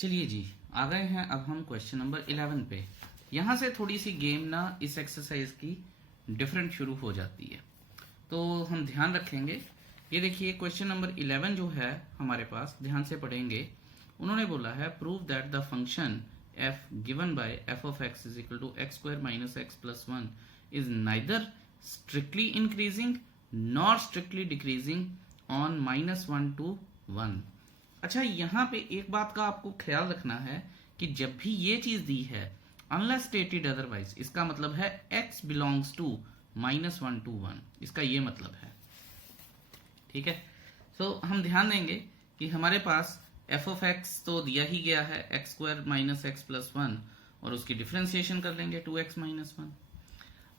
चलिए जी, आ गए हैं अब हम क्वेश्चन नंबर 11 पे। यहाँ से थोड़ी सी गेम ना इस एक्सरसाइज की डिफरेंट शुरू हो जाती है, तो हम ध्यान रखेंगे। ये देखिए क्वेश्चन नंबर 11 जो है हमारे पास, ध्यान से पढ़ेंगे। उन्होंने बोला है prove that the function f given by f of x is equal to x square minus x plus one is neither strictly increasing nor strictly decreasing on -1 to 1। अच्छा, यहाँ पे एक बात का आपको ख्याल रखना है कि जब भी ये चीज दी है अनलेस स्टेटेड अदरवाइज, इसका मतलब है x बिलोंग्स टू -1 to 1, इसका ये मतलब है। ठीक है, तो हम ध्यान देंगे कि हमारे पास f of x तो दिया ही गया है x square minus x plus one, और उसकी डिफ्रेंसिएशन कर लेंगे 2x माइनस वन।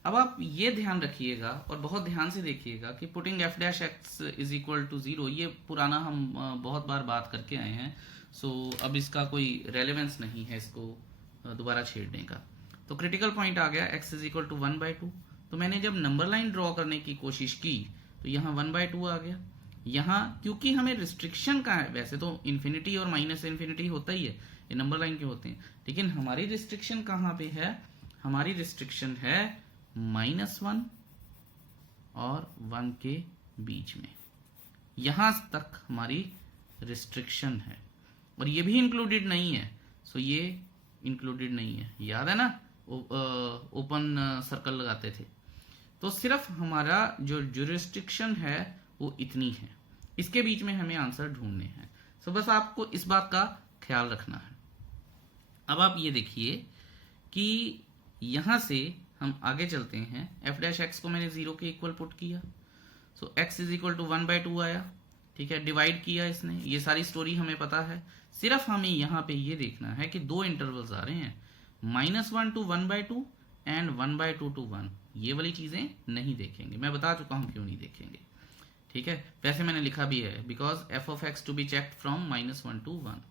अब आप ये ध्यान रखिएगा और बहुत ध्यान से देखिएगा कि putting f dash x is equal to 0, ये पुराना हम बहुत बार बात करके आए हैं, सो अब इसका कोई रेलेवेंस नहीं है इसको दोबारा छेड़ने का। तो क्रिटिकल पॉइंट आ गया x इज इक्वल टू 1/2। तो मैंने जब नंबर लाइन ड्रॉ करने की कोशिश की तो यहाँ 1/2 आ गया। यहाँ क्योंकि हमें रिस्ट्रिक्शन का है, वैसे तो इन्फिनिटी और माइनस इन्फिनिटी होता ही है, ये नंबर लाइन के होते हैं, लेकिन हमारी रिस्ट्रिक्शन कहाँ पे है? हमारी रिस्ट्रिक्शन है -1 और 1 के बीच में, यहां तक हमारी रिस्ट्रिक्शन है। और ये भी इंक्लूडेड नहीं है, सो ये इंक्लूडेड नहीं है, याद है ना ओपन सर्कल लगाते थे। तो सिर्फ हमारा जो जुरिस्डिक्शन है वो इतनी है, इसके बीच में हमें आंसर ढूंढने हैं। सो बस आपको इस बात का ख्याल रखना है। अब आप ये देखिए कि यहां से हम आगे चलते हैं। f डैश एक्स को मैंने 0 के इक्वल पुट किया, सो x इज इक्वल टू 1/2 आया। ठीक है, डिवाइड किया इसने, ये सारी स्टोरी हमें पता है। सिर्फ हमें यहाँ पे ये देखना है कि दो इंटरवल्स आ रहे हैं, -1 to 1/2 एंड 1/2 to 1। ये वाली चीजें नहीं देखेंगे, मैं बता चुका हूं क्यों नहीं देखेंगे। ठीक है, वैसे मैंने लिखा भी है because f of x to be checked from -1 to 1।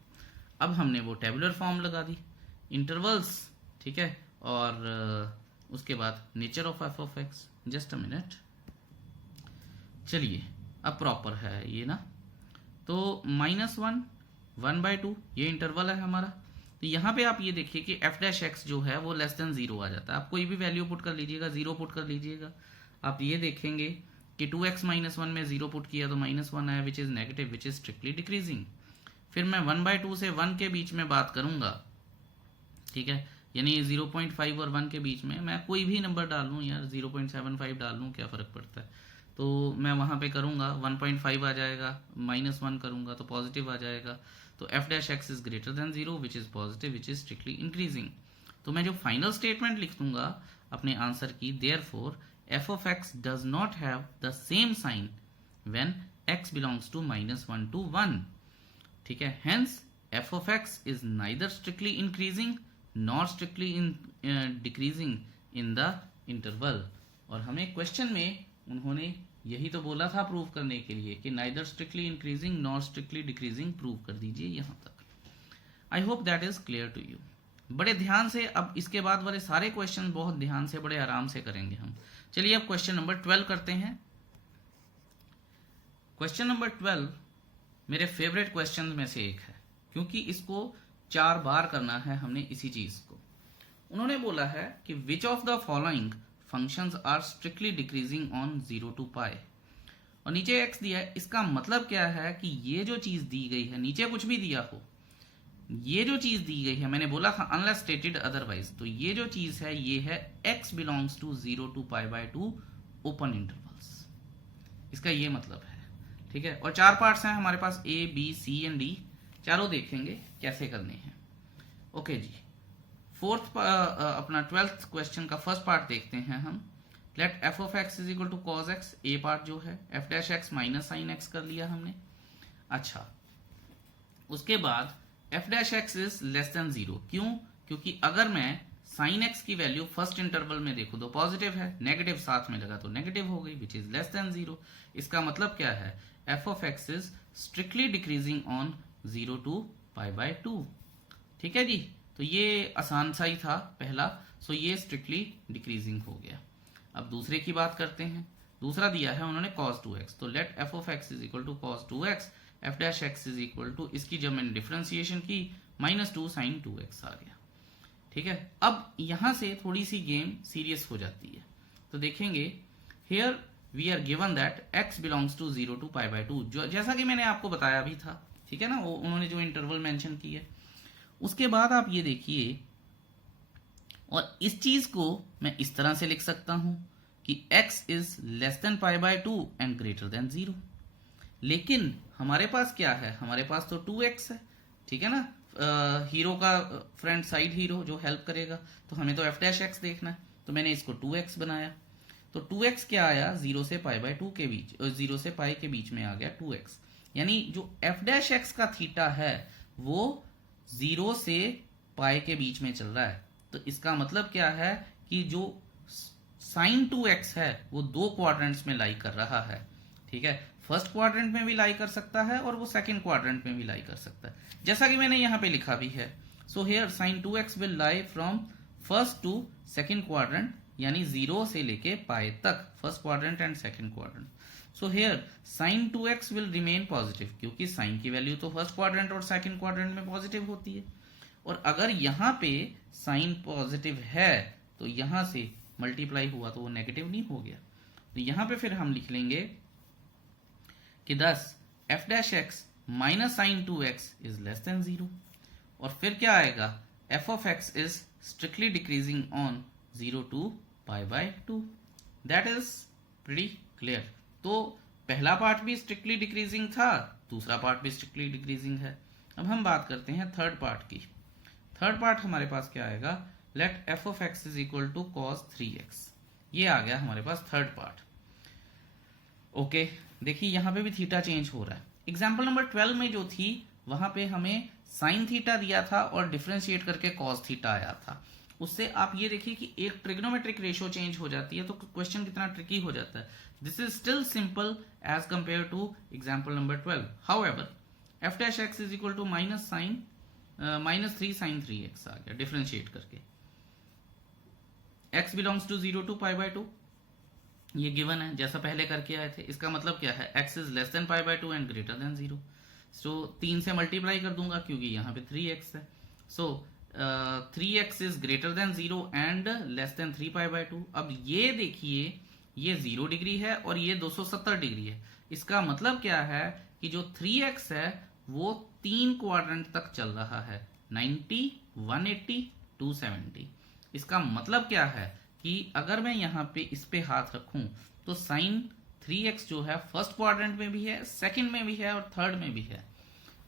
अब हमने वो टेबुलर फॉर्म लगा दी, इंटरवल्स, ठीक है, और उसके बाद nature of f of x। Just a minute, चलिए अब प्रॉपर है ये ना। तो -1 1/2 ये इंटरवल है हमारा। तो यहाँ पे आप ये देखिए कि f डैश एक्स जो है वो लेस देन 0 आ जाता है। आप कोई भी वैल्यू पुट कर लीजिएगा, 0 पुट कर लीजिएगा, आप ये देखेंगे कि 2x माइनस 1 में 0 पुट किया तो -1 आया, which is negative, which is strictly decreasing. फिर मैं 1/2 से 1 के बीच में बात करूंगा, ठीक है, यानी 0.5 और 1 के बीच में मैं कोई भी नंबर डाल लूँ यार, 0.75 डाल लूँ, क्या फ़र्क पड़ता है। तो मैं वहाँ पे करूँगा 1.5 आ जाएगा, -1 करूँगा तो पॉजिटिव आ जाएगा। तो f dash x is greater than 0 which is positive, which is strictly increasing. तो मैं जो फाइनल स्टेटमेंट लिख दूंगा अपने आंसर की, therefore f of x does not have the same sign when x belongs to -1 to 1। ठीक है, hence f of x is neither strictly increasing nor strictly decreasing in the interval। और हमें question में उन्होंने यही तो बोला था प्रूव करने के लिए कि neither strictly increasing nor strictly decreasing prove कर दीजिए यहां तक। I hope that is clear to यू। बड़े ध्यान से अब इसके बाद वाले सारे क्वेश्चन बहुत ध्यान से बड़े आराम से करेंगे हम। चलिए अब क्वेश्चन नंबर 12 करते हैं। क्वेश्चन नंबर 12 मेरे फेवरेट क्वेश्चन में से एक है, क्योंकि इसको 4 बार करना है हमने इसी चीज को। उन्होंने बोला है कि which of the following functions are strictly decreasing on 0 to π, और नीचे x दिया है। इसका मतलब क्या है कि ये जो चीज दी गई है, नीचे कुछ भी दिया हो, ये जो चीज दी गई है, मैंने बोला था अनलेस स्टेटेड अदरवाइज, तो ये जो चीज है ये है x belongs to 0 to π/2 open intervals, इसका ये मतलब है। ठीक है, और 4 पार्ट्स हैं हमारे पास, A B C and D, चारों देखेंगे कैसे करने हैं। ओके जी, फोर्थ अपना 12th क्वेश्चन का फर्स्ट पार्ट देखते हैं हम। Let f of x is equal to cos x, A part जो है f dash x minus sine x कर लिया हमने। अच्छा, उसके बाद f डैश एक्स इज लेस देन 0, क्यों? क्योंकि अगर मैं साइन x की वैल्यू फर्स्ट इंटरवल में देखूं तो पॉजिटिव है, नेगेटिव साथ में लगा तो नेगेटिव हो गई, विच इज लेस देन 0। इसका मतलब क्या है? f of x is strictly decreasing on 0 to π/2। ठीक है जी, तो ये आसान सा ही था पहला, सो ये स्ट्रिक्टली डिक्रीजिंग हो गया। अब दूसरे की बात करते हैं। दूसरा दिया है उन्होंने cos 2x, तो let f of x is equal to cos 2x, f dash x is equal to, इसकी जब मैंने डिफ्रेंसिएशन की -2 sin 2x आ गया। ठीक है, अब यहां से थोड़ी सी गेम सीरियस हो जाती है। तो देखेंगे here we are given that x belongs to 0 to π/2, जो जैसा कि मैंने आपको बताया भी था। ठीक है ना, वो उन्होंने जो इंटरवल मेंशन की है। उसके बाद आप ये देखिए, और इस चीज को मैं इस तरह से लिख सकता हूं कि x is less than π/2 and greater than 0। लेकिन हमारे पास क्या है, हमारे पास तो 2x है। ठीक है ना, हीरो का फ्रंट साइड हीरो जो हेल्प करेगा, तो हमें तो f' देखना है, तो मैंने इसको 2x बनाया। तो 2x क्या आया, 0 से π/2 के बीच, 0 से पाई के बीच में आ गया 2x। यानी जो f' का थीटा है वो 0 से पाई के बीच में चल रहा है। तो इसका मतलब क्या है कि जो sin 2x है वो दो क्वाड्रेंट्स में लाई कर रहा है। ठीक है, फर्स्ट क्वाड्रेंट में भी लाई कर सकता है और वो सेकंड क्वाड्रेंट में भी लाई कर सकता है, जैसा कि मैंने यहां पे लिखा भी है। So here sin 2x will lie from first to second quadrant, यानी 0 से लेके पाई तक, first quadrant and second quadrant. So here sin 2x will remain positive, क्योंकि sin की वैल्यू तो फर्स्ट क्वाड्रेंट और सेकंड क्वाड्रेंट में पॉजिटिव होती है। और अगर यहां पे sin पॉजिटिव है तो यहां से मल्टीप्लाई हुआ तो वो नेगेटिव नहीं हो गया। तो यहां पे फिर हम लिख लेंगे कि thus f' minus sin 2x is less than 0। और फिर क्या आएगा, f of x is strictly decreasing on 0 to π/2। That is pretty clear. तो पहला पार्ट भी स्ट्रिक्टली डिक्रीजिंग था, दूसरा पार्ट भी स्ट्रिक्टली डिक्रीजिंग है। अब हम बात करते हैं थर्ड पार्ट की। थर्ड पार्ट हमारे पास क्या आएगा, let f of x is equal to cos 3x। ये आ गया हमारे पास थर्ड पार्ट। ओके, देखिए यहां पे भी थीटा चेंज हो रहा है। एग्जाम्पल नंबर 12 में जो थी वहां पे हमें साइन थीटा दिया था और डिफरेंशिएट करके कॉस थीटा आया था। उससे आप ये देखिए कि एक ट्रिग्नोमेट्रिक रेशियो चेंज हो जाती है, तो क्वेश्चन कितना ट्रिकी हो जाता है। This is still simple as compare to example number 12। However f' is equal to -3 sin 3x आ गया डिफरेंशिएट करके। x बिलोंग्स टू 0 to π/2, ये गिवन है जैसा पहले करके आए थे। इसका मतलब क्या है, x is less than π/2 and greater than 0। So 3 से मल्टीप्लाई कर दूंगा क्योंकि यहाँ पे 3x है। सो 3x is greater than 0 and less than 3 π/2। अब ये देखिए, ये 0 डिग्री है और ये 270 डिग्री है। इसका मतलब क्या है कि जो 3x है वो 3 क्वाड्रेंट तक चल रहा है, 90, 180, 270। इसका मतलब क्या है कि अगर मैं यहाँ पे इस पे हाथ रखूं तो sin 3x जो है फर्स्ट क्वाड्रेंट में भी है, सेकंड में भी है और थर्ड में भी है।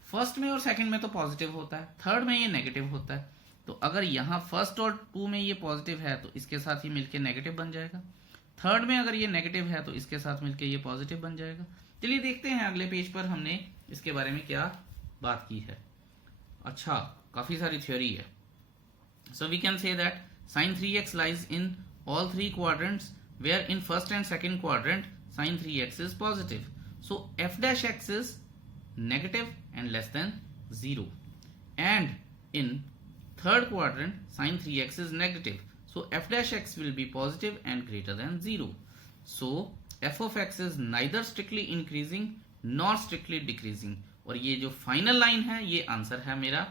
फर्स्ट में और सेकंड में तो पॉजिटिव होता है, थर्ड में ये नेगेटिव होता है। तो अगर यहाँ फर्स्ट और 2 में ये पॉजिटिव है तो इसके साथ ही मिलके नेगेटिव बन जाएगा। थर्ड में अगर ये नेगेटिव है तो इसके साथ मिलके ये पॉजिटिव बन जाएगा। चलिए देखते हैं अगले पेज पर हमने इसके बारे में क्या बात की है। अच्छा, काफी सारी थ्योरी है। So we can say that sin 3x lies in all three quadrants, where in first and second quadrant sin 3x is positive. So f' is negative and less than 0, and in third quadrant sin 3x is negative, so f' will be positive and greater than 0. So f of x is neither strictly increasing nor strictly decreasing, और ये जो final line है ये answer है मेरा।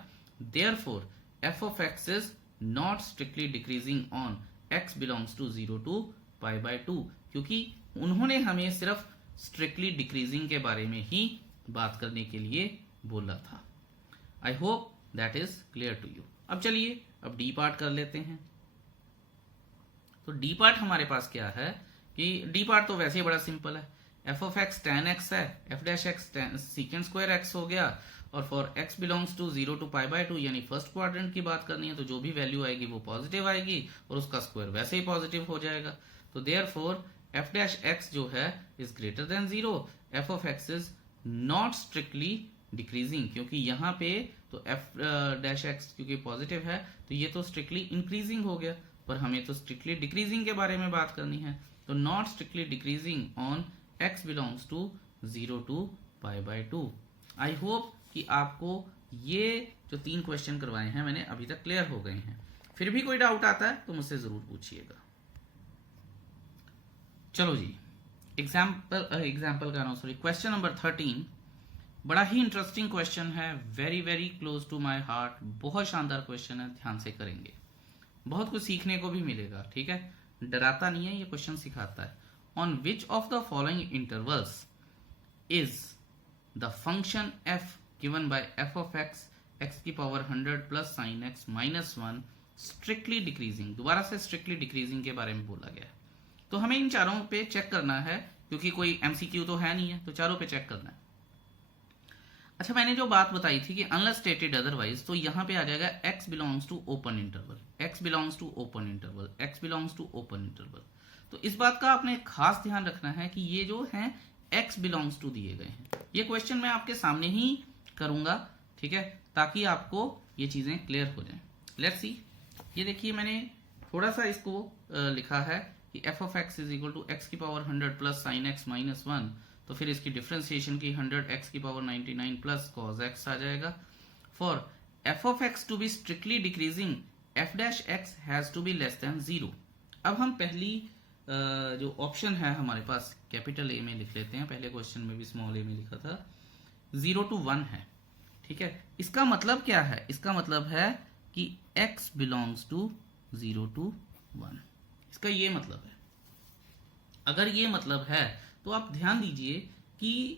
Therefore f of x is not strictly decreasing on x belongs to 0 to π/2, क्योंकि उन्होंने हमें सिर्फ स्ट्रिक्टली डिक्रीजिंग के बारे में ही बात करने के लिए बोला था। I hope that is clear to you. अब चलिए अब डी पार्ट कर लेते हैं। तो डी पार्ट हमारे पास क्या है कि डी पार्ट तो वैसे ही बड़ा सिंपल है। f of x tan x है, f' secant square x हो गया, और for x belongs to 0 to π/2 यानी फर्स्ट क्वाड्रेंट की बात करनी है तो जो भी वैल्यू आएगी वो पॉजिटिव आएगी और उसका स्क्वायर वैसे ही पॉजिटिव हो जाएगा। तो देयरफॉर f' जो है is greater than 0। f of x is not strictly decreasing, क्योंकि यहाँ पे तो f' क्योंकि पॉजिटिव है तो ये तो स्ट्रिक्टली इंक्रीजिंग हो गया, पर हमें तो स्ट्रिक्टली डिक्रीजिंग के बारे में बात करनी है। तो not strictly decreasing on x belongs to 0 to π/2। I hope कि आपको ये जो 3 क्वेश्चन करवाए हैं मैंने अभी तक क्लियर हो गए हैं। फिर भी कोई डाउट आता है तो मुझसे जरूर पूछिएगा। चलो जी, एग्जाम्पल का नो सॉरी क्वेश्चन नंबर 13 बड़ा ही इंटरेस्टिंग क्वेश्चन है, very very close to my heart, बहुत शानदार क्वेश्चन है, ध्यान से करेंगे, बहुत कुछ सीखने को भी मिलेगा। ठीक है, डराता नहीं है, ये क्वेश्चन सिखाता है। On which of the following intervals is the function f given by f of x x की power 100 plus sine x minus 1 strictly decreasing. दोबारा से स्ट्रिक्टली डिक्रीजिंग के बारे में बोला गया है, तो हमें इन चारों पे चेक करना है, क्योंकि कोई MCQ तो है नहीं है, तो चारों पे चेक करना है। अच्छा, मैंने जो बात बताई थी कि अनलेस स्टेटेड अदरवाइज, तो यहां पे आ जाएगा x belongs to open interval, x belongs to open interval, x belongs to open interval. तो इस बात का आपने खास ध्यान रखना है कि ये जो है x बिलोंग्स टू दिए गए हैं। ये क्वेश्चन मैं आपके सामने ही करूंगा, ठीक है, ताकि आपको ये चीजें क्लियर हो जाएं। लेट्स सी, ये देखिए मैंने थोड़ा सा इसको लिखा है कि f of x is equal to x की power 100 plus sine x minus 1, तो फिर इसकी डिफरेंशिएशन की 100 x की पावर 99 प्लस कॉस x आ जाएगा। For f of x to be strictly decreasing f dash x has to be less than 0। अब हम पहली जो ऑप्शन है हमारे पास कैपिटल A में लिख लेते हैं, पहले क्वेश्चन में भी स्मॉल a में लिखा था, 0 to 1 है। ठीक है, इसका मतलब क्या है? इसका मतलब है कि x बिलोंग्स टू 0 to 1, इसका ये मतलब है। अगर ये मतलब है तो आप ध्यान दीजिए कि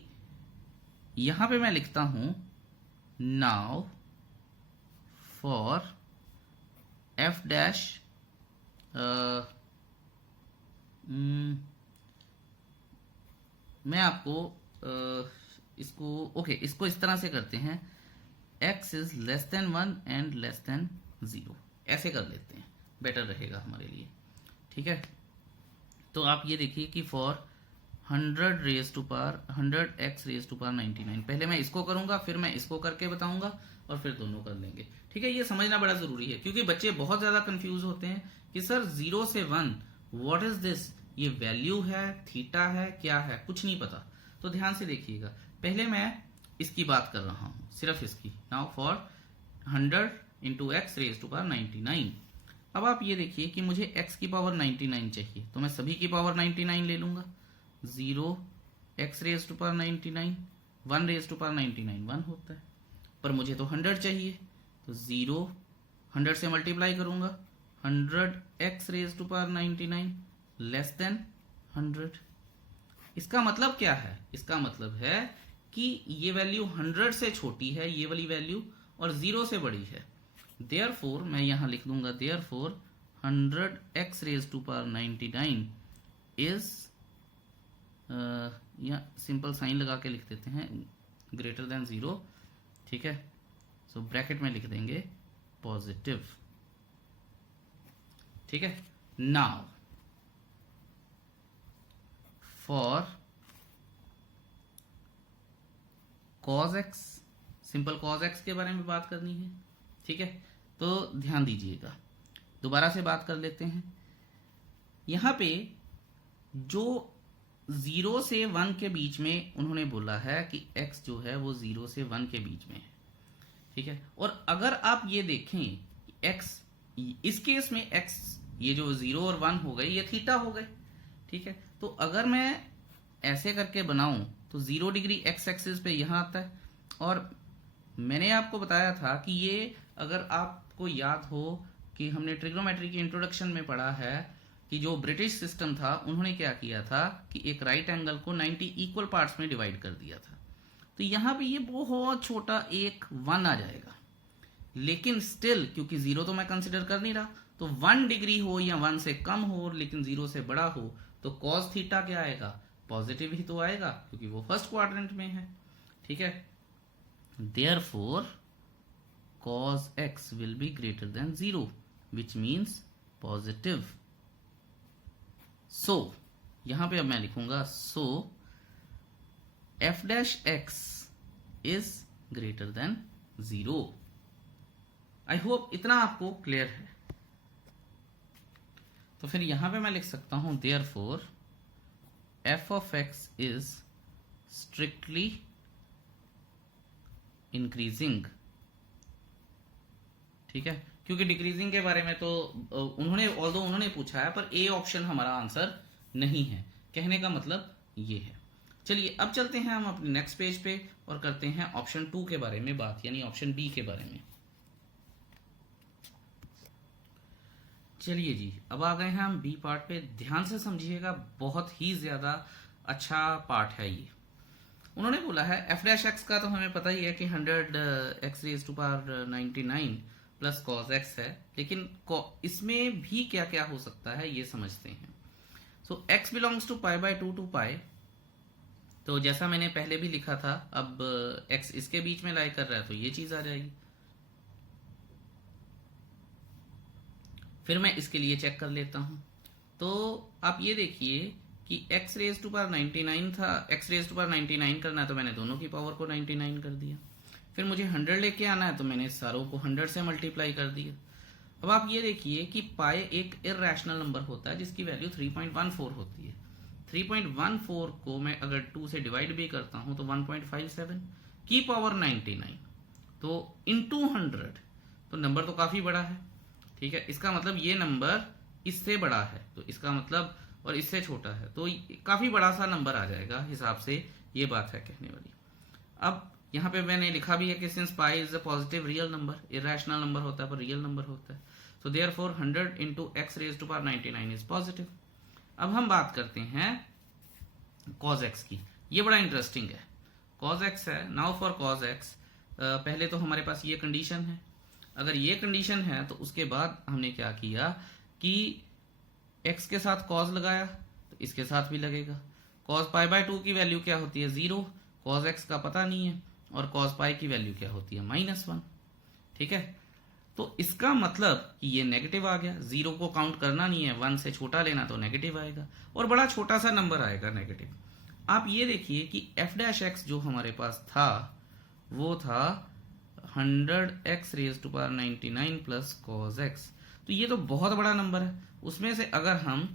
यहां पे मैं लिखता हूं नाउ फॉर f डैश मैं आपको इसको ओके इसको इस तरह से करते हैं, x is less than 1 and less than 0, ऐसे कर लेते हैं, बेटर रहेगा हमारे लिए। ठीक है, तो आप ये देखिए कि for 100 raise to power 100x raise to power 99, पहले मैं इसको करूंगा, फिर मैं इसको करके बताऊंगा और फिर दोनों कर लेंगे। ठीक है, ये समझना बड़ा जरूरी है, क्योंकि बच्चे बहुत ज्यादा कंफ्यूज होते हैं कि सर 0 से 1 व्हाट इज दिस, ये वैल्यू है, थीटा है, क्या है, कुछ नहीं पता। तो ध्यान से देखिएगा, पहले मैं इसकी बात कर रहा हूं, सिर्फ इसकी। Now for 100 into x raise to power 99। अब आप ये देखिए कि मुझे x की पावर 99 चाहिए, तो मैं सभी की पावर 99 ले लूंगा। 0 x raise to power 99, 1 raise to power 99 1 होता है, पर मुझे तो 100 चाहिए, तो 0 100 से मल्टीप्लाई करूंगा, 100 x raise to power 99 less than 100। इसका मतलब क्या है? इसका मतलब है कि ये वैल्यू 100 से छोटी है, ये वाली वैल्यू, और 0 से बड़ी है। देयरफॉर मैं यहां लिख दूंगा, therefore 100x raise to power 99 is, या सिंपल साइन लगा के लिख देते हैं, ग्रेटर देन 0। ठीक है, सो ब्रैकेट में लिख देंगे पॉजिटिव। ठीक है, now for cos x, simple cos x के बारे में बात करनी है। ठीक है, तो ध्यान दीजिएगा, दोबारा से बात कर लेते हैं। यहां पे जो 0 से 1 के बीच में उन्होंने बोला है कि x जो है वो 0 से 1 के बीच में है। ठीक है, और अगर आप ये देखें x, इस केस में x, ये जो 0 और 1 हो गए, ये थीटा हो गए। ठीक है, तो अगर मैं ऐसे करके बनाऊं तो 0 डिग्री x एक्सिस पे यहां आता है, और मैंने आपको बताया था कि ये, अगर आपको याद हो कि हमने ट्रिग्नोमेट्री की इंट्रोडक्शन में पढ़ा है कि जो ब्रिटिश सिस्टम था, उन्होंने क्या किया था कि एक राइट एंगल को 90 इक्वल पार्ट्स में डिवाइड कर दिया था। तो यहां पे ये बहुत छोटा एक 1 आ जाएगा, लेकिन स्टिल क्योंकि 0 तो मैं कंसिडर कर नहीं रहा, तो 1 डिग्री हो या 1 से कम हो लेकिन 0 से बड़ा हो, तो कॉस थीटा क्या आएगा? पॉजिटिव ही तो आएगा, क्योंकि वो फर्स्ट क्वाड्रेंट में है। ठीक है, therefore cos x will be greater than 0, which means positive. So यहां पे अब मैं लिखूंगा, so f dash x is greater than 0. I hope इतना आपको क्लियर है। तो फिर यहां पे मैं लिख सकता हूं, therefore f of x is strictly increasing। ठीक है, क्योंकि डिक्रीजिंग के बारे में तो उन्होंने पूछा है, पर ए ऑप्शन हमारा आंसर नहीं है। कहने का मतलब ये है। चलिए अब चलते हैं हम अपने नेक्स्ट पेज पे और करते हैं ऑप्शन 2 के बारे में बात, यानी ऑप्शन बी के बारे में। चलिए जी, अब आ गए हैं हम बी पार्ट पे। ध्यान से समझिएगा, बहुत ही ज्यादा अच्छा पार्ट है ये। उन्होंने बोला है एफ डैश एक्स का तो हमें पता ही है कि 100 x raise to power 99 plus cos x है, लेकिन इसमें भी क्या क्या हो सकता है ये समझते हैं। So X belongs to pi by 2 to pi, तो जैसा मैंने पहले भी लिखा था, अब एक्स इसके बीच में लाई कर रहा है तो ये चीज आ जाएगी। फिर मैं इसके लिए चेक कर लेता हूं। तो आप ये देखिए कि x रेज टू पावर 99 था, x रेज टू पावर 99 करना है तो मैंने दोनों की पावर को 99 कर दिया। फिर मुझे 100 लेके आना है तो मैंने सारों को 100 से मल्टीप्लाई कर दिया। अब आप ये देखिए कि पाई एक इररेशनल नंबर होता है जिसकी वैल्यू 3.14 होती है। 3.14 को मैं अगर 2 से डिवाइड भी करता हूं तो 1.57 की पावर 99 तो इनटू 100, तो नंबर तो काफी बड़ा है। ठीक है, इसका मतलब ये नंबर इससे बड़ा है, तो इसका मतलब, और इससे छोटा है तो काफी बड़ा सा नंबर आ जाएगा हिसाब से, ये बात है कहने वाली। अब यहाँ पे मैंने लिखा भी है कि since pi is a positive real number, irrational number होता है पर रियल नंबर होता है, so therefore 100 into x raised to power 99 is positive। अब हम बात करते हैं cos x की, ये बड़ा इंटरेस्टिंग है। cos x है, नाउ फॉर cos x, पहले तो हमारे पास ये कंडीशन है। अगर ये कंडीशन है तो उसके बाद हमने क्या किया कि x के साथ cos लगाया तो इसके साथ भी लगेगा। cos पाई बाय 2 की वैल्यू क्या होती है 0, cos x का पता नहीं है, और cos पाई की वैल्यू क्या होती है -1। ठीक है, तो इसका मतलब कि ये नेगेटिव आ गया, 0 को काउंट करना नहीं है, 1 से छोटा लेना तो नेगेटिव आएगा, और बड़ा छोटा सा नंबर आएगा नेगेटिव। आप ये देखिए कि f डैश एक्स जो हमारे पास था वो था 100x raise to power 99 plus cos x, तो ये तो बहुत बड़ा नंबर है। उसमें से अगर हम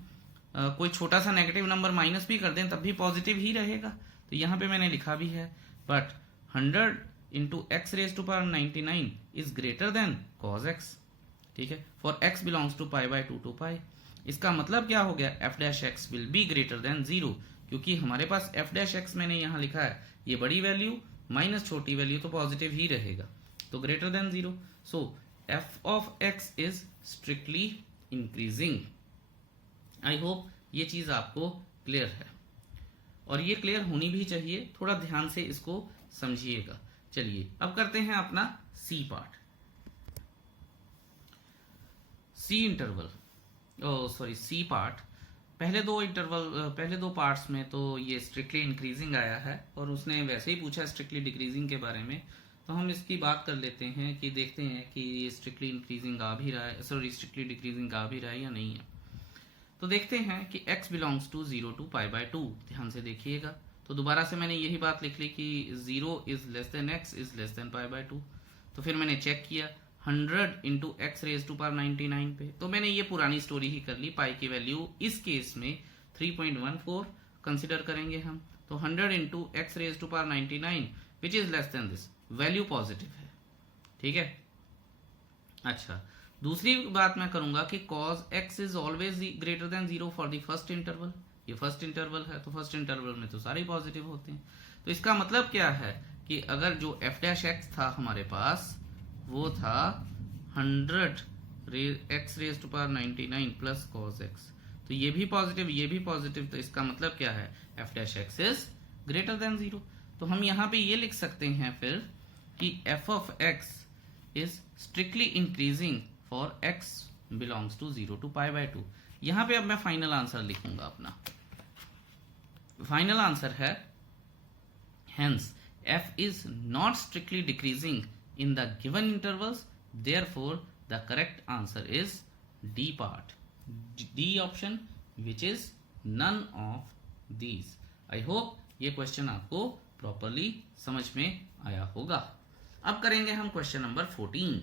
कोई छोटा सा नेगेटिव नंबर माइनस भी कर दें तब भी पॉजिटिव ही रहेगा, तो यहाँ पे मैंने लिखा भी है, but 100 into x raise to power 99 is greater than cos X. ठीक है, for x belongs to pi by 2 to pi. इसका मतलब क्या हो गया, f dash X will be greater than 0, क्योंकि हमारे पास f डैश एक्स मैंने यहाँ लिखा है, ये बड़ी वैल्यू माइनस छोटी वैल्यू तो पॉजिटिव ही रहेगा, तो greater than 0। So f of x is strictly increasing. I hope ये चीज आपको क्लियर है, और ये क्लियर होनी भी चाहिए, थोड़ा ध्यान से इसको समझिएगा। चलिए अब करते हैं अपना सी पार्ट, सी इंटरवल, सॉरी सी पार्ट। पहले दो पार्ट्स में तो ये स्ट्रिक्टली इंक्रीजिंग आया है, और उसने वैसे ही पूछा स्ट्रिक्टली डिक्रीजिंग के बारे में, तो हम इसकी बात कर लेते हैं कि देखते हैं कि ये स्ट्रिक्टली इंक्रीजिंग आ भी रहा है, सॉरी स्ट्रिक्टली डिक्रीजिंग आ भी रहा है या नहीं है। तो देखते हैं कि x belongs to 0 to pi by 2। ध्यान से देखिएगा, तो दोबारा से मैंने यही बात लिख ली कि 0 is less than x is less than pi by 2। तो फिर मैंने चेक किया 100 into x raise to power 99 पे, तो मैंने ये पुरानी स्टोरी ही कर ली। पाई की वैल्यू इस केस में 3.14 कंसिडर करेंगे हम, तो 100 into x raise to power 99 which is less than this, value positive है। ठीक है, अच्छा दूसरी बात मैं करूंगा कि cos x is always greater than 0 for the first interval. ये फर्स्ट इंटरवल है, तो फर्स्ट इंटरवल में तो सारे पॉजिटिव होते हैं, तो इसका मतलब क्या है कि अगर जो f डैश x था हमारे पास वो था 100 x raise to power 99 plus cos x, तो ये भी पॉजिटिव, तो इसका मतलब क्या है, f dash x is greater than 0। तो हम यहाँ पे ये लिख सकते हैं फिर कि f of x is strictly increasing for x belongs to 0 to pi by 2। यहाँ पे अब मैं फाइनल आंसर लिखूंगा अपना। फाइनल आंसर है hence f is not strictly decreasing in the given intervals, therefore the correct answer is D part, D option, which is none of these। I hope ये question आपको properly समझ में आया होगा। अब करेंगे हम क्वेश्चन नंबर 14।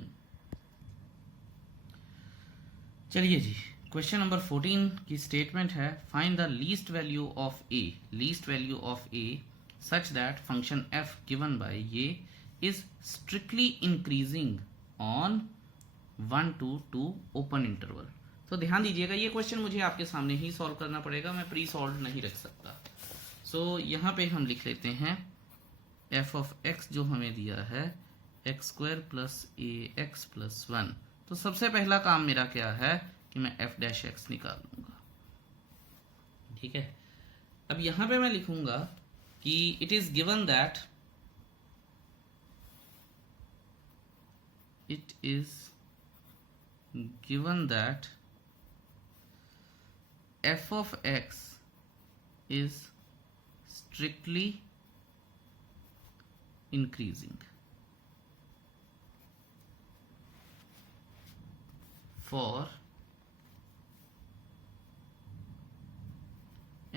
चलिए जी, क्वेश्चन नंबर 14 की स्टेटमेंट है find the least value of A such that function f given by a is strictly increasing on 1 to 2 open interval। तो ध्यान दीजिएगा, ये क्वेश्चन मुझे आपके सामने ही सॉल्व करना पड़ेगा, मैं प्री सॉल्व नहीं रख सकता। सो यहाँ पे हम लिख लेते हैं एफ ऑफ एक्स जो हमें दिया है एक्स स्क्वायर प्लस ए एक्स प्लस 1। तो सबसे पहला काम मेरा क्या है कि मैं एफ डैश एक्स निकाल लूंगा। ठीक है, अब यहां पे मैं लिखूंगा कि it is given that f of x is strictly increasing for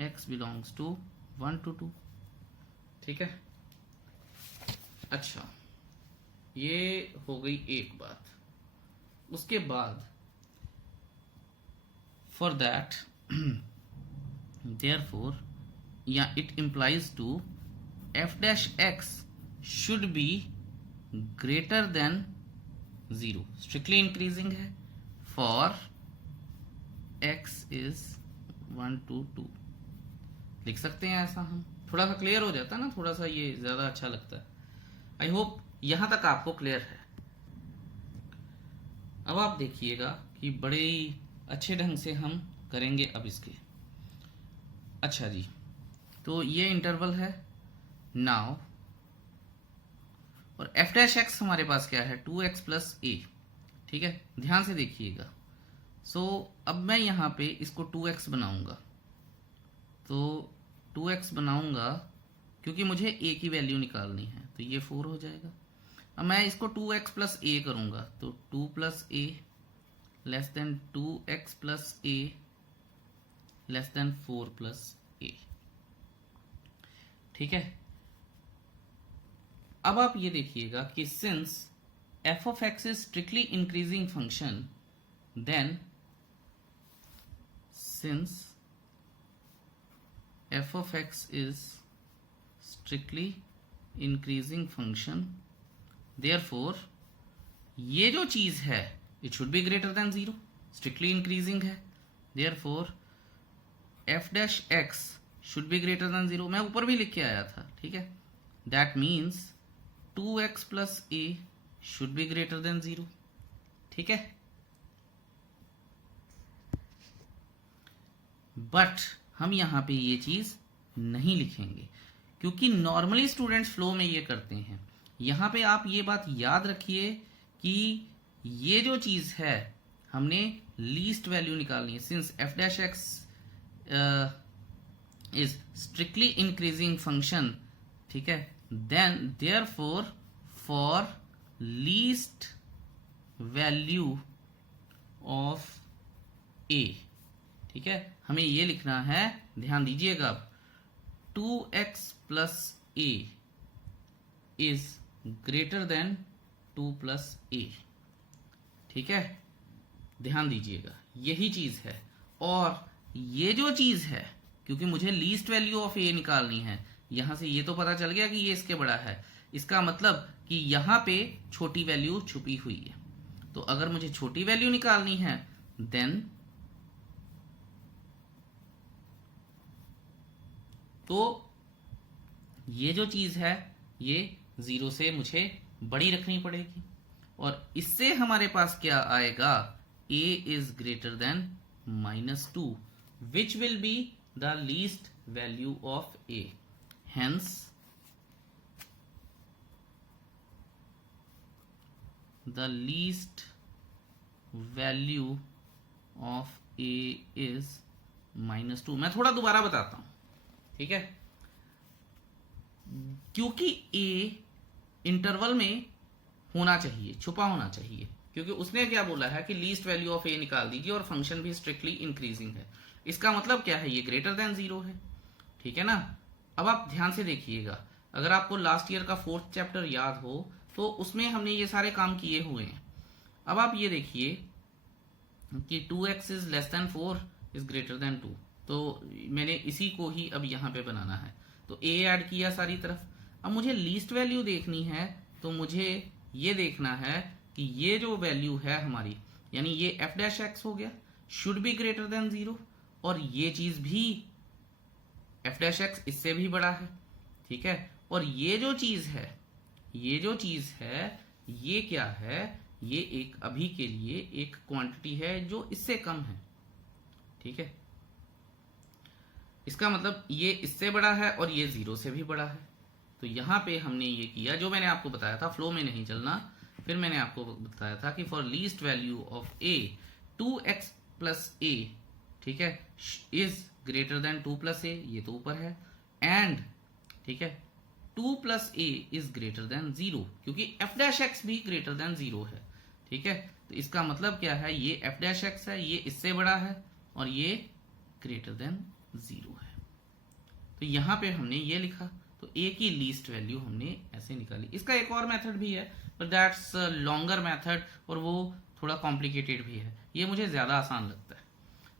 x belongs to 1 to 2। ठीक है, अच्छा ये हो गई एक बात। उसके बाद फॉर दैट therefore या it implies to f dash x should be greater than 0, strictly increasing है for x is 1 to 2। लिख सकते हैं ऐसा, हम थोड़ा सा क्लियर हो जाता है ना, थोड़ा सा ये ज्यादा अच्छा लगता है। आई होप यहां तक आपको क्लियर है। अब आप देखिएगा कि बड़े ही अच्छे ढंग से हम करेंगे अब इसके। अच्छा जी, तो ये इंटरवल है नाउ, और एफ डैश एक्स हमारे पास क्या है 2x प्लस ए। ठीक है, ध्यान से देखिएगा। सो अब मैं यहां पे इसको 2x बनाऊंगा, तो 2x बनाऊंगा क्योंकि मुझे a की वैल्यू निकालनी है, तो ये 4 हो जाएगा। अब मैं इसको 2x प्लस ए करूंगा, तो 2 plus A less than 2x plus A less than 4 plus A. ठीक है, अब आप ये देखिएगा कि since f of x is strictly increasing function, then since f of x is strictly increasing function, therefore ये जो चीज है it should be greater than 0, strictly increasing है, therefore f dash x should be greater than 0। मैं ऊपर भी लिख के आया था। ठीक है, that means 2x plus a should be greater than 0। ठीक है, बट हम यहां पे ये चीज नहीं लिखेंगे क्योंकि नॉर्मली स्टूडेंट्स फ्लो में ये करते हैं। यहां पे आप ये बात याद रखिए कि ये जो चीज है हमने लीस्ट वैल्यू निकालनी है। Since F dash x is strictly increasing function, ठीक है, then therefore for least value of A, ठीक है, हमें ये लिखना है, ध्यान दीजिएगा, अब 2x plus A is greater than 2 plus A. ठीक है, ध्यान दीजिएगा, यही चीज है। और ये जो चीज है, क्योंकि मुझे लीस्ट वैल्यू ऑफ ए निकालनी है, यहां से ये तो पता चल गया कि ये इसके बड़ा है, इसका मतलब कि यहां पे छोटी वैल्यू छुपी हुई है। तो अगर मुझे छोटी वैल्यू निकालनी है देन तो ये जो चीज है ये 0 से मुझे बड़ी रखनी पड़ेगी, और इससे हमारे पास क्या आएगा, a is greater than -2 which will be the least value of a। Hence the least value of a is -2। मैं थोड़ा दोबारा बताता हूं, ठीक है, क्योंकि a इंटरवल में होना चाहिए, छुपा होना चाहिए, क्योंकि उसने क्या बोला है कि लीस्ट वैल्यू ऑफ a निकाल दीजिए और फंक्शन भी स्ट्रिक्टली इंक्रीजिंग है। इसका मतलब क्या है, ये ग्रेटर देन 0 है। ठीक है ना। अब आप ध्यान से देखिएगा, अगर आपको लास्ट ईयर का 4th चैप्टर याद हो तो उसमें हमने ये सारे काम किए हुए हैं। अब आप ये देखिए कि 2x is less then 4 is greater than 2, तो मैंने इसी को ही अब यहां पे बनाना है, तो a ऐड किया सारी तरफ। अब मुझे लीस्ट वैल्यू देखनी है, तो मुझे ये देखना है कि ये जो वैल्यू है हमारी, यानी ये f डैश एक्स हो गया, शुड बी ग्रेटर देन 0, और ये चीज भी एफ डैश एक्स इससे भी बड़ा है, ठीक है। और ये जो चीज है, ये क्या है, ये एक अभी के लिए एक क्वांटिटी है जो इससे कम है, ठीक है। इसका मतलब ये इससे बड़ा है और ये 0 से भी बड़ा है। तो यहां पे हमने ये किया जो मैंने आपको बताया था, फ्लो में नहीं चलना। फिर मैंने आपको बताया था कि for least value of A 2x plus A, ठीक है, is greater than 2 plus A, ये तो ऊपर है, एंड ठीक है 2 plus A is greater than 0, क्योंकि एफ डैश एक्स भी ग्रेटर देन 0 है, ठीक है। तो इसका मतलब क्या है, ये एफ डैश एक्स है, ये इससे बड़ा है और ये ग्रेटर देन 0 है। तो यहां पे हमने ये लिखा, तो ए की लीस्ट वैल्यू हमने ऐसे निकाली। इसका एक और मेथड भी है, पर दैट्स लॉन्गर मेथड और वो थोड़ा कॉम्प्लिकेटेड भी है, ये मुझे ज्यादा आसान लगता है।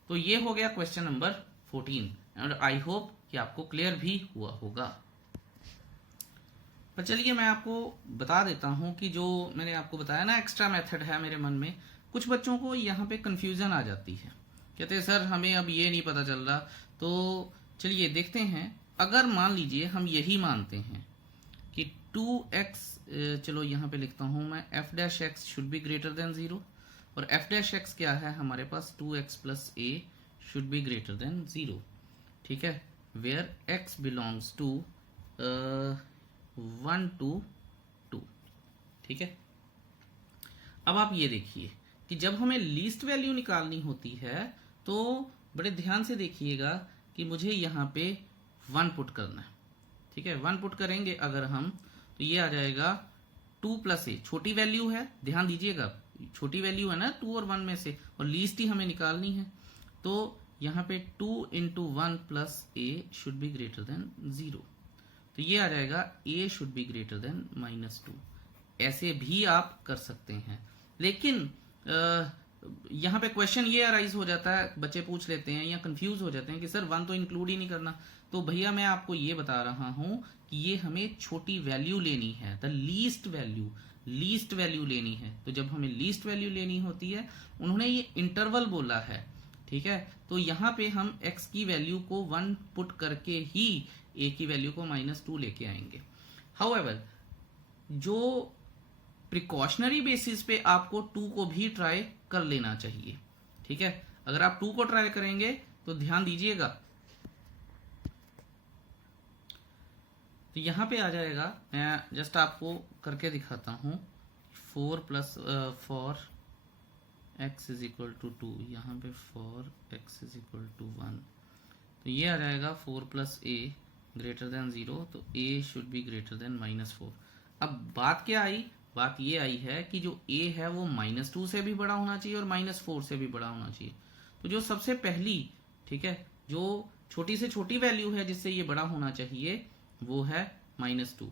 तो ये हो गया क्वेश्चन नंबर 14 और आई होप कि आपको क्लियर भी हुआ होगा। पर चलिए मैं आपको बता देता हूं कि जो मैंने आपको बताया ना एक्स्ट्रा मेथड है मेरे मन में, कुछ बच्चों को यहाँ पे कंफ्यूजन आ जाती है, कहते हैं सर हमें अब ये नहीं पता चल रहा। तो चलिए देखते हैं, अगर मान लीजिए हम यही मानते हैं कि 2x, चलो यहाँ पे लिखता हूं मैं, f dash x should be greater than 0, और f डैश एक्स क्या है हमारे पास 2x plus a should be greater than 0, ठीक है, where x belongs to 1 to 2, ठीक है। अब आप ये देखिए कि जब हमें लीस्ट वैल्यू निकालनी होती है तो बड़े ध्यान से देखिएगा कि मुझे यहाँ पे 1 पुट करना है, ठीक है। 1 पुट करेंगे अगर हम, तो ये आ जाएगा 2 प्लस ए, छोटी वैल्यू है, ध्यान दीजिएगा छोटी वैल्यू है ना 2 और 1 में से, और लीस्ट ही हमें निकालनी है। तो यहाँ पे 2 into 1 plus A should be greater than 0, तो ये आ जाएगा a should be greater than -2। ऐसे भी आप कर सकते हैं, लेकिन यहाँ पे क्वेश्चन ये अराइज हो जाता है, बच्चे पूछ लेते हैं या कंफ्यूज हो जाते हैं कि सर 1 तो इंक्लूड ही नहीं करना। तो भैया मैं आपको ये बता रहा हूं कि ये हमें छोटी वैल्यू लेनी है, द लीस्ट वैल्यू लेनी है। तो जब हमें लीस्ट वैल्यू लेनी होती है, उन्होंने ये इंटरवल बोला है, ठीक है। तो यहाँ पे हम x की वैल्यू को 1 पुट करके ही a की वैल्यू को -2 लेके आएंगे। हाउएवर जो प्रिकॉशनरी बेसिस पे आपको 2 को भी ट्राई कर लेना चाहिए, ठीक है। अगर आप 2 को ट्राई करेंगे तो ध्यान दीजिएगा, तो यहां पे आ जाएगा, मैं जस्ट आपको करके दिखाता हूं, 4 plus for x is equal to 2, यहाँ पे for x is equal to 1, तो ये आ जाएगा 4 प्लस a ग्रेटर देन 0, तो a should be greater then -4। अब बात क्या आई, बात ये आई है कि जो a है वो -2 से भी बड़ा होना चाहिए और -4 से भी बड़ा होना चाहिए। तो जो सबसे पहली, ठीक है, जो छोटी से छोटी वैल्यू है जिससे ये बड़ा होना चाहिए वो है -2।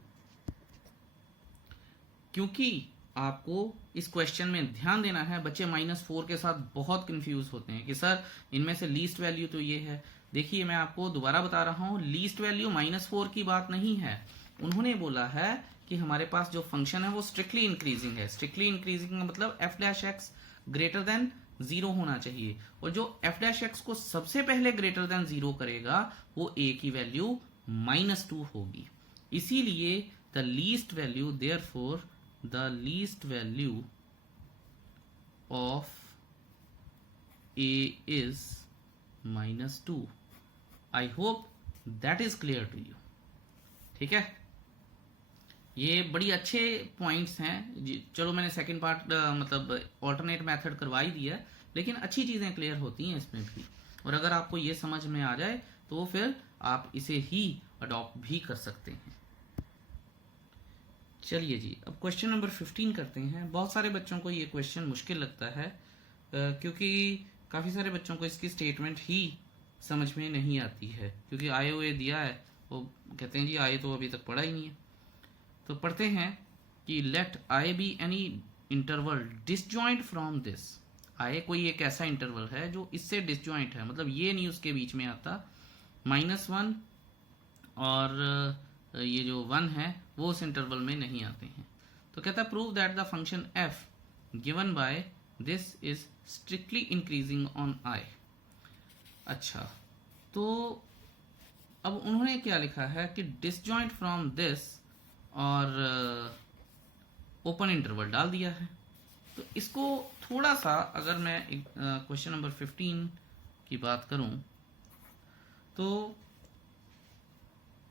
क्योंकि आपको इस क्वेश्चन में ध्यान देना है, बच्चे -4 के साथ बहुत कंफ्यूज होते हैं कि सर इनमें से लीस्ट वैल्यू तो ये है। देखिए मैं आपको दोबारा बता रहा हूं, लीस्ट वैल्यू -4 की बात नहीं है, उन्होंने बोला है कि हमारे पास जो फंक्शन है वो स्ट्रिक्टली इंक्रीजिंग है। स्ट्रिक्टली इंक्रीजिंग का मतलब f dash x greater than 0 होना चाहिए, और जो f डैश एक्स को सबसे पहले ग्रेटर देन 0 करेगा वो a की वैल्यू -2 होगी। इसीलिए the least value, therefore the least value of a is -2। I hope that is clear to you, ठीक है। ये बड़ी अच्छे पॉइंट्स हैं। चलो मैंने सेकंड पार्ट मतलब ऑल्टरनेट मेथड करवा ही दिया, लेकिन अच्छी चीजें क्लियर होती हैं इसमें भी, और अगर आपको ये समझ में आ जाए तो फिर आप इसे ही अडॉप्ट भी कर सकते हैं। चलिए जी, अब क्वेश्चन नंबर 15 करते हैं। बहुत सारे बच्चों को ये क्वेश्चन मुश्किल लगता है, क्योंकि काफी सारे बच्चों को इसकी स्टेटमेंट ही समझ में नहीं आती है, क्योंकि आए हुए दिया है, वो कहते हैं जी आए तो अभी तक पढ़ा ही नहीं है। तो पढ़ते हैं कि let I be any interval disjoint from this. I कोई एक ऐसा इंटरवल है जो इससे डिसजॉइंट है, मतलब ये नहीं उसके बीच में आता, -1 और ये जो 1 है वो उस इंटरवल में नहीं आते हैं। तो कहता है prove that the function f given by this is strictly increasing on i। अच्छा, तो अब उन्होंने क्या लिखा है कि डिसजॉइंट फ्रॉम दिस और ओपन इंटरवल डाल दिया है। तो इसको थोड़ा सा अगर मैं क्वेश्चन नंबर 15 की बात करूं तो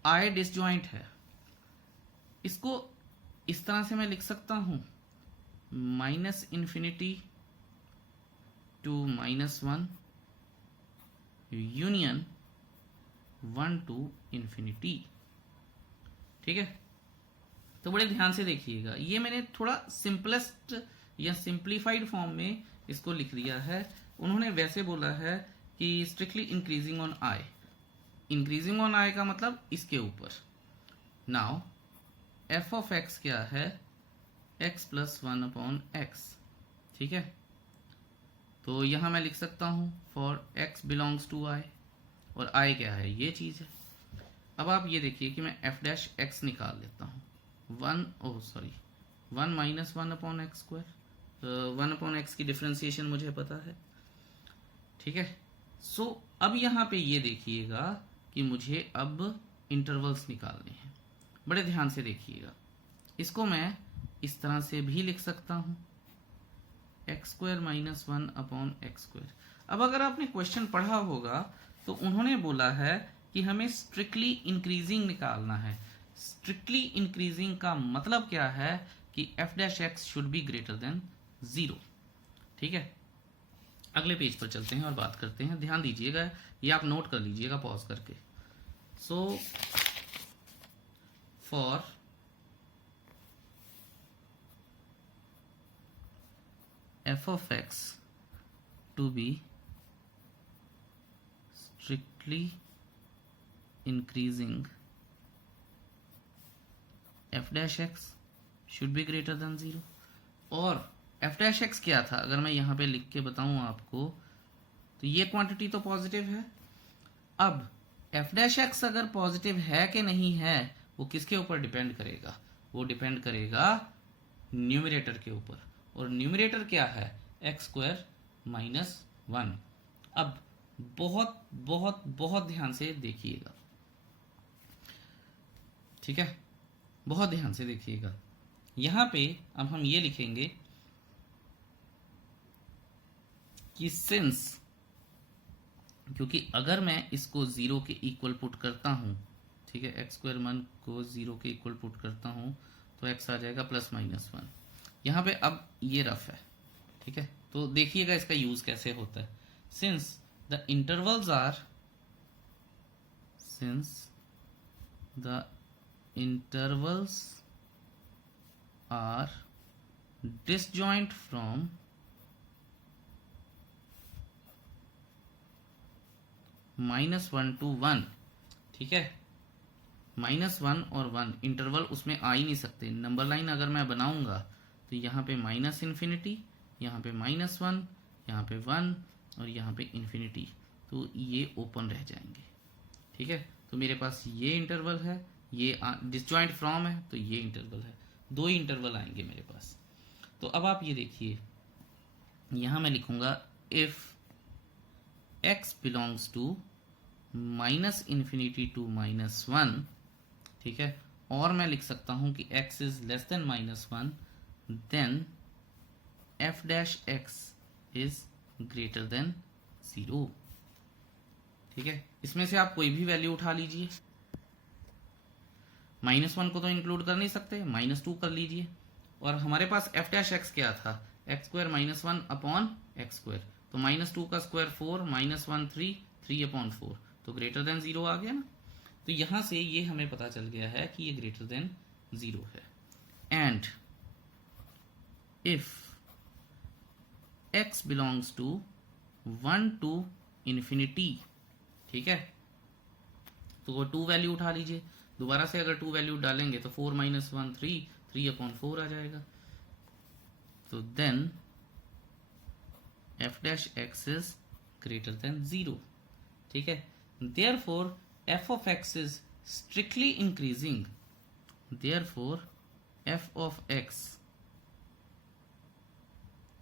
आई डिसजॉइंट है, इसको इस तरह से मैं लिख सकता हूं -∞ to -1 यूनियन 1 to ∞। ठीक है, तो बड़े ध्यान से देखिएगा, ये मैंने थोड़ा सिंपलेस्ट या सिंप्लीफाइड फॉर्म में इसको लिख दिया है। उन्होंने वैसे बोला है कि strictly increasing on I, increasing on I का मतलब इसके ऊपर। नाउ एफ ऑफ एक्स क्या है, x + 1/x। ठीक है, तो यहां मैं लिख सकता हूं for x belongs to i, और i क्या है, ये चीज है। अब आप ये देखिए कि मैं f' निकाल लेता हूं, 1 - 1/x², 1/x की डिफरेंशिएशन मुझे पता है। ठीक है, सो अब यहां पे ये देखिएगा कि मुझे अब इंटरवल्स निकालने हैं। बड़े ध्यान से देखिएगा, इसको मैं इस तरह से भी लिख सकता हूं, x² - 1/x²। अब अगर आपने क्वेश्चन पढ़ा होगा तो उन्होंने बोला है कि हमें स्ट्रिक्टली इंक्रीजिंग निकालना है। स्ट्रिक्टली इंक्रीजिंग का मतलब क्या है कि f' should be greater than 0। ठीक है, अगले पेज पर चलते हैं और बात करते हैं। ध्यान दीजिएगा, ये आप नोट कर लीजिएगा पॉज करके। So for f of x to be strictly increasing, f' should be greater than 0। और f' क्या था, अगर मैं यहां पे लिख के बताऊं आपको, तो ये क्वांटिटी तो पॉजिटिव है। अब f' अगर पॉजिटिव है कि नहीं है, वो किसके ऊपर डिपेंड करेगा, वो डिपेंड करेगा न्यूमरेटर के ऊपर, और न्यूमरेटर क्या है, x² - 1। अब बहुत बहुत बहुत ध्यान से देखिएगा, ठीक है, बहुत ध्यान से देखिएगा। यहां पे अब हम ये लिखेंगे कि सिंस, क्योंकि अगर मैं इसको 0 के इक्वल पुट करता हूं, ठीक है, x² मन को 0 के इक्वल पुट करता हूं तो x आ जाएगा +-1। यहां पे अब ये रफ है, ठीक है, तो देखिएगा इसका यूज कैसे होता है। Since the intervals are disjoint from -1 to 1, ठीक है, -1 और 1 इंटरवल उसमें आ ही नहीं सकते। नंबर लाइन अगर मैं बनाऊंगा तो यहाँ पे -∞, यहाँ पे -1, यहाँ पे 1 और यहाँ पे ∞, तो ये ओपन रह जाएंगे। ठीक है, तो मेरे पास ये इंटरवल है, ये डिसजॉइंट फ्रॉम है, तो ये इंटरवल है, 2 इंटरवल आएंगे मेरे पास। तो अब आप ये देखिए, यहाँ मैं लिखूंगा if x belongs to -∞ to -1, ठीक है, और मैं लिख सकता हूं कि x is less than -1, then f' is greater than 0। ठीक है, इसमें से आप कोई भी वैल्यू उठा लीजिए, -1 को तो इंक्लूड कर नहीं सकते, -2 कर लीजिए, और हमारे पास f' क्या था, x² - 1/x², तो -2 का स्क्वायर 4, -1 3, 3/4, तो ग्रेटर देन 0 आ गया ना। तो यहां से ये हमें पता चल गया है कि ये ग्रेटर देन 0 है। And if x belongs to 1 to ∞, ठीक है, तो वो 2 वैल्यू उठा लीजिए, दोबारा से अगर 2 वैल्यू डालेंगे तो 4 - 1 3, 3/4 आ जाएगा। तो then f' is greater than 0। ठीक है, therefore f of x is strictly increasing, therefore f of x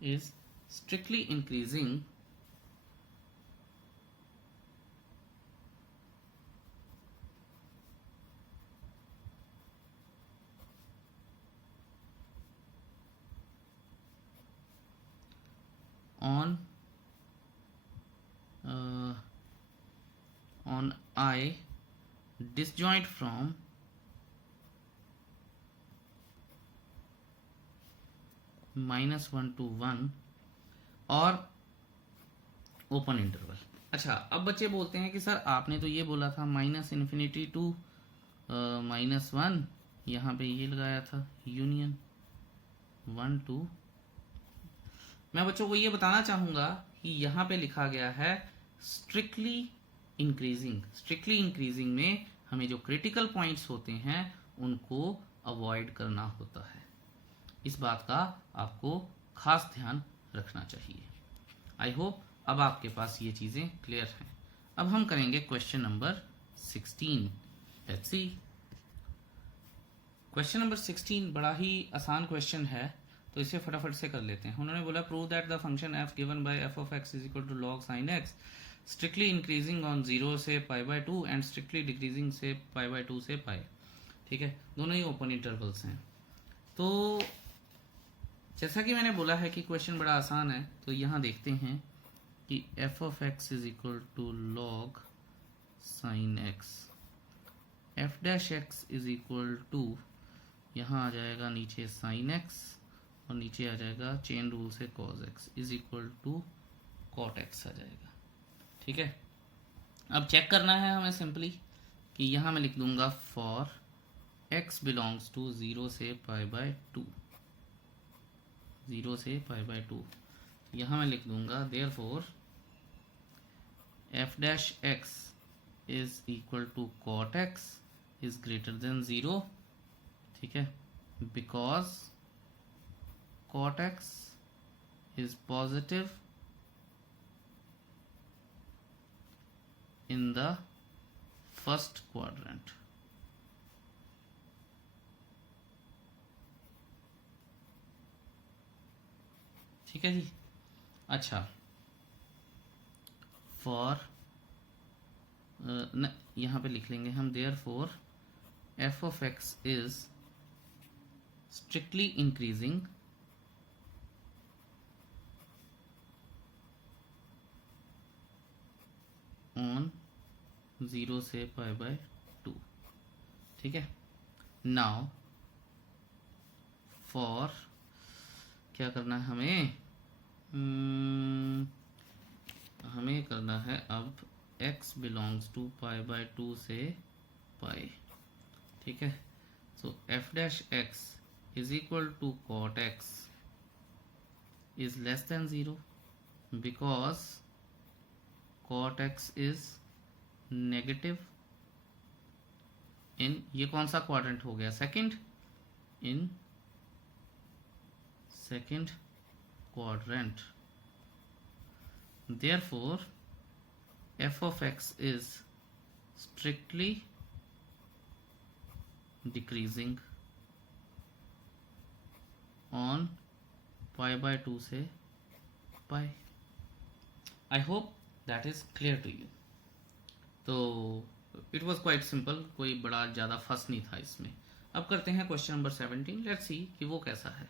is strictly increasing on I disjoint from -1 to 1 और ओपन इंटरवल। अच्छा, अब बच्चे बोलते हैं कि सर आपने तो ये बोला था -∞ टू -1, यहाँ पे ये लगाया था यूनियन 1 to। मैं बच्चों को ये बताना चाहूँगा कि यहाँ पे लिखा गया है स्ट्रिक्टली इंक्रीजिंग। स्ट्रिक्टली इंक्रीजिंग में हमें जो क्रिटिकल पॉइंट्स होते हैं उनको अवॉइड करना होता है। इस बात का आपको खास ध्यान रखना चाहिए। आई होप अब आपके पास ये चीज़ें क्लियर हैं। अब हम करेंगे question number 16। Let's see. Question number 16 बड़ा ही आसान क्वेश्चन है, तो इसे फटाफट से कर लेते हैं। उन्होंने बोला prove that the function f given by f of x is equal to log sin x strictly increasing on 0 से π/2 एंड स्ट्रिक्टली डिक्रीजिंग से π/2 से π। ठीक है, दोनों ही ओपन इंटरवल्स हैं। तो जैसा कि मैंने बोला है कि क्वेश्चन बड़ा आसान है, तो यहाँ देखते हैं कि f of x is equal to log sin x, f dash x is equal to, यहाँ आ जाएगा नीचे sin x और नीचे आ जाएगा चेन रूल से cos x is equal to cot x आ जाएगा। ठीक है, अब चेक करना है हमें सिंपली कि यहाँ मैं लिख दूंगा फॉर x बिलोंग्स टू 0 से π/2, 0 से π/2। यहाँ मैं लिख दूंगा therefore f dash x is equal to cot x is greater than 0। ठीक है, because cot x is positive in the first quadrant। ठीक है जी। अच्छा, फॉर यहाँ पे लिख लेंगे हम therefore f of x is strictly increasing on 0 से π/2। ठीक है, नाउ फॉर क्या करना है हमें, हमें करना है अब x बिलोंग्स टू π/2 से π। ठीक है, so f dash x is equal to cot x is less than 0 because cot x is negative in, ये कौन सा क्वाड्रेंट हो गया, second, in second quadrant. therefore f of x is strictly decreasing on π/2 से π। I hope that is clear to you। तो it was quite simple, कोई बड़ा ज़्यादा फर्स्ट नहीं था इसमें। अब करते हैं क्वेश्चन नंबर 17। लेट्स सी कि वो कैसा है।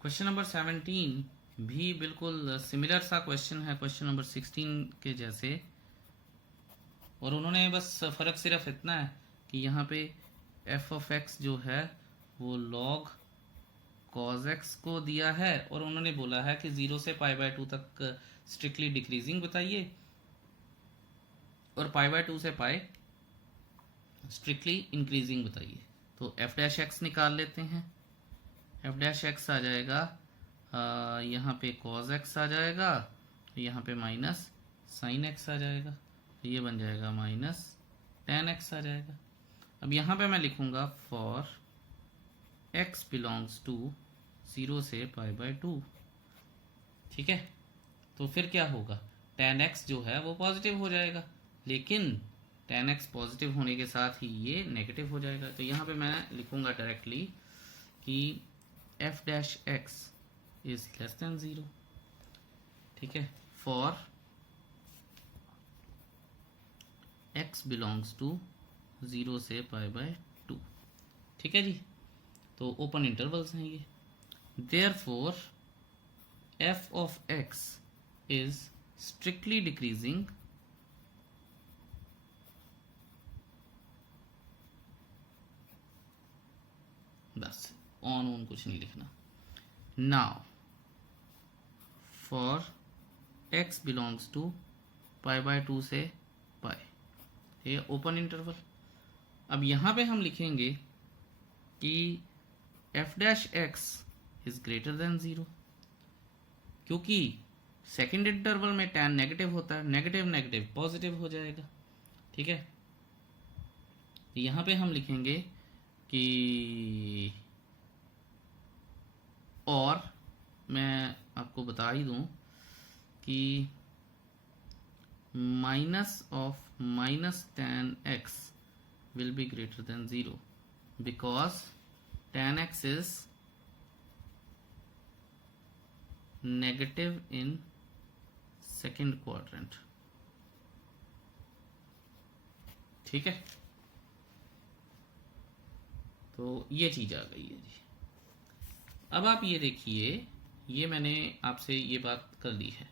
क्वेश्चन नंबर 17 भी बिल्कुल सिमिलर सा क्वेश्चन है क्वेश्चन नंबर 16 के जैसे, और उन्होंने बस फ़र्क सिर्फ इतना है कि यहाँ पे f ऑफ x जो है वो log cos x को दिया है, और उन्होंने बोला है कि 0 से π/2 तक स्ट्रिक्टली डिक्रीजिंग बताइए और π/2 से π स्ट्रिक्टली इंक्रीजिंग बताइए। तो f डैश x निकाल लेते हैं। f डैश x आ जाएगा यहाँ पे cos x आ जाएगा, यहाँ पे माइनस sin x आ जाएगा, ये बन जाएगा माइनस tan x आ जाएगा। अब यहाँ पे मैं लिखूंगा फॉर x बिलोंग्स टू 0 से π/2। ठीक है, तो फिर क्या होगा, tan x जो है वो पॉजिटिव हो जाएगा, लेकिन tan x पॉजिटिव होने के साथ ही ये नेगेटिव हो जाएगा। तो यहाँ पे मैं लिखूंगा डायरेक्टली कि f dash x is less than 0। ठीक है, फॉर x बिलोंग्स टू 0 से π/2। ठीक है जी, तो ओपन इंटरवल्स हैं ये। Therefore f of x is strictly decreasing बस ऑन कुछ नहीं लिखना. Now for x belongs to pi by 2 से पाई, ये ओपन इंटरवल. अब यहां पे हम लिखेंगे कि f dash x is greater than 0, क्योंकि सेकेंड इंटरवल में tan नेगेटिव होता है, नेगेटिव नेगेटिव पॉजिटिव हो जाएगा. ठीक है, यहां पे हम लिखेंगे कि, और मैं आपको बता ही दूं कि minus of minus tan x will be greater than 0 because tan x is negative in second quadrant. ठीक है, तो ये चीज आ गई है जी. अब आप ये देखिए, ये मैंने आपसे ये बात कर ली है.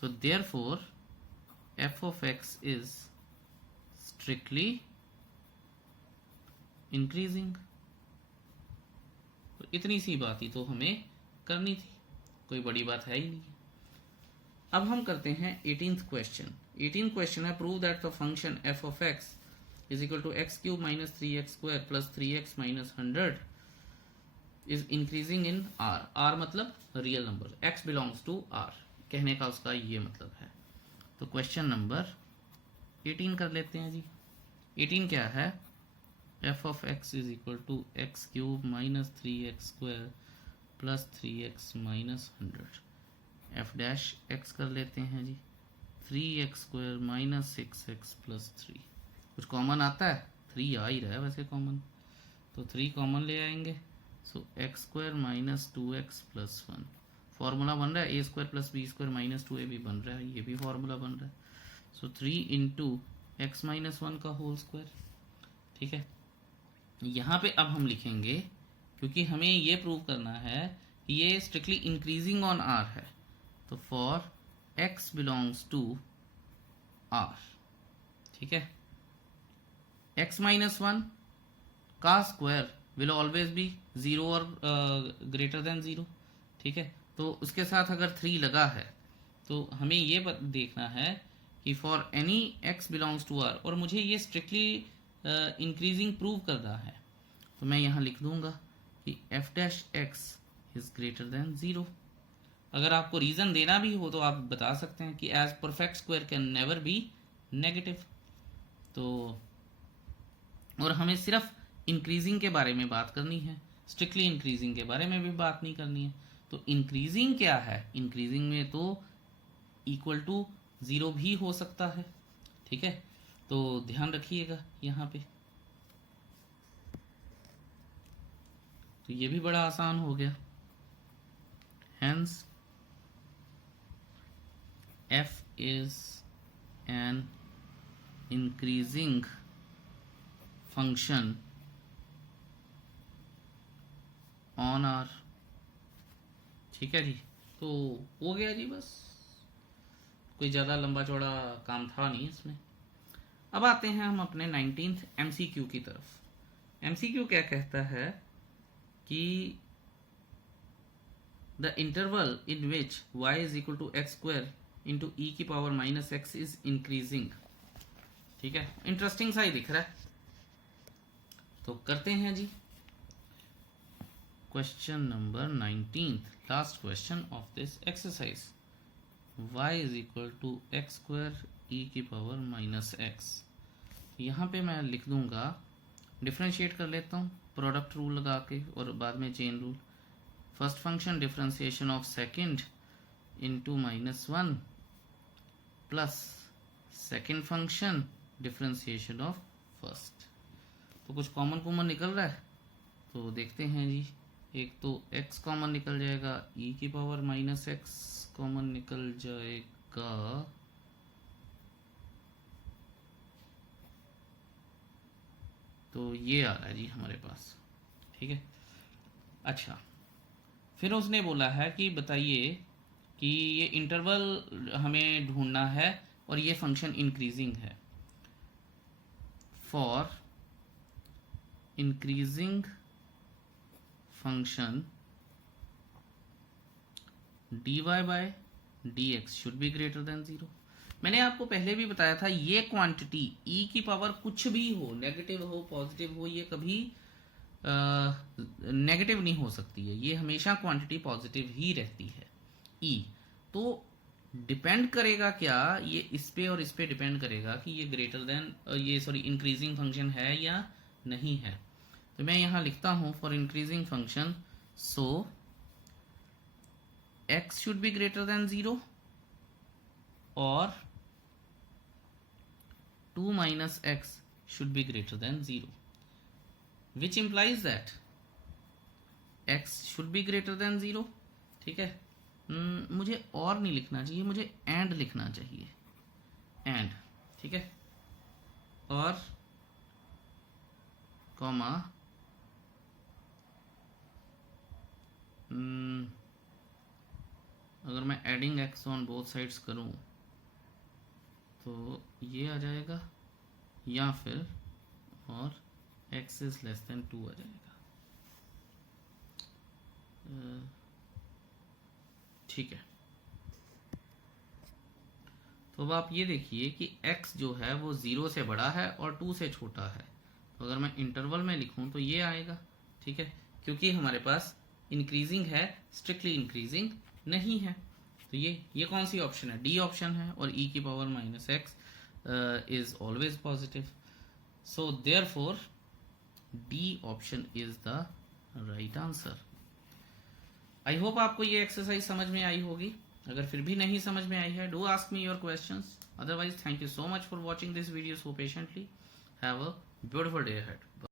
तो therefore f of x is strictly increasing. तो इतनी सी बात ही तो हमें करनी थी, कोई बड़ी बात है ही नहीं. अब हम करते हैं 18th क्वेश्चन. 18th क्वेश्चन है prove that the function f of x is equal to x cube minus 3x square plus 3x minus 100 is increasing in r. r मतलब real number, x belongs to r, कहने का उसका ये मतलब है. तो question number 18 कर लेते हैं जी. 18 क्या है, f of x is equal to x cube minus 3x square plus 3x minus 100. f dash x कर लेते हैं जी. 3x square minus 6x plus 3. कुछ कॉमन आता है, 3 आ ही रहा है वैसे कॉमन, तो 3 कॉमन ले आएंगे. सो x square minus 2x plus 1. Formula बन रहा है a square plus b square minus 2ab भी बन रहा है, ये भी फॉर्मूला बन रहा है. सो 3 इंटू एक्स माइनस 1 का होल स्क्वायर. ठीक है, यहाँ पे अब हम लिखेंगे, क्योंकि हमें ये प्रूव करना है कि ये स्ट्रिक्टली इंक्रीजिंग ऑन r है, तो for x belongs to r. ठीक है, x माइनस 1 का स्क्वायर विल ऑलवेज बी 0 और ग्रेटर देन 0. ठीक है, तो उसके साथ अगर 3 लगा है तो हमें ये देखना है कि for any x belongs to r, और मुझे ये स्ट्रिक्टली इंक्रीजिंग प्रूव करना है, तो मैं यहाँ लिख दूंगा कि f dash x is greater than 0. अगर आपको रीजन देना भी हो तो आप बता सकते हैं कि as perfect square can never be negative. तो और हमें सिर्फ इंक्रीजिंग के बारे में बात करनी है, स्ट्रिक्टली इंक्रीजिंग के बारे में भी बात नहीं करनी है. तो इंक्रीजिंग क्या है, इंक्रीजिंग में तो इक्वल टू 0 भी हो सकता है. ठीक है, तो ध्यान रखिएगा यहाँ पे. तो ये भी बड़ा आसान हो गया. Hence f is an increasing function on r. ठीक है जी, तो हो गया जी, बस कोई ज़्यादा लंबा चौड़ा काम था नहीं इसमें. अब आते हैं हम अपने 19th MCQ की तरफ. MCQ क्या कहता है कि the interval in which y is equal to x square into E की power minus X is increasing. ठीक है, इंटरेस्टिंग सा ही दिख रहा है, तो करते हैं जी. Question number 19th, last question of this exercise. y is equal to x square E की पावर माइनस एक्स. यहाँ पे मैं लिख दूंगा, डिफ्रेंशिएट कर लेता हूँ प्रोडक्ट रूल लगा के और बाद में chain rule. First function differentiation of second into minus 1 plus second function differentiation of first. तो कुछ कॉमन निकल रहा है, तो देखते हैं जी. एक तो x कॉमन निकल जाएगा, e की पावर माइनस एक्स कॉमन निकल जाएगा, तो ये आ रहा है जी हमारे पास. ठीक है, अच्छा फिर उसने बोला है कि बताइए कि ये इंटरवल हमें ढूंढना है और ये फंक्शन इंक्रीजिंग है। For increasing function dy by dx should be greater than 0। मैंने आपको पहले भी बताया था ये क्वांटिटी e की पावर कुछ भी हो, नेगेटिव हो पॉजिटिव हो, ये कभी नेगेटिव नहीं हो सकती है, ये हमेशा क्वांटिटी पॉजिटिव ही रहती है e। तो डिपेंड करेगा क्या, ये इस पे और इस पे डिपेंड करेगा कि ये ग्रेटर देन ये सॉरी इंक्रीजिंग फंक्शन है या नहीं है। तो मैं यहां लिखता हूं for increasing function so x should be greater than 0 or 2 minus x should be greater than 0, which implies that x should be greater than 0। ठीक है, मुझे और नहीं लिखना चाहिए, मुझे एंड लिखना चाहिए, एंड। ठीक है, और कॉमा अगर मैं adding x on both sides करूं तो ये आ जाएगा, या फिर और x इज लेस देन 2 आ जाएगा। ठीक है, तो अब आप ये देखिए कि x जो है वो 0 से बड़ा है और 2 से छोटा है। तो अगर मैं इंटरवल में लिखूं तो ये आएगा। ठीक है, क्योंकि हमारे पास इंक्रीजिंग है, स्ट्रिक्टली इंक्रीजिंग नहीं है। तो ये कौन सी ऑप्शन है, डी ऑप्शन है, और e की power minus X is always positive. So therefore D option is the right answer. I hope आपको ये एक्सरसाइज समझ में आई होगी। अगर फिर भी नहीं समझ में आई है, do ask me your questions. Otherwise thank you so much for watching this video so patiently. Have a beautiful day ahead.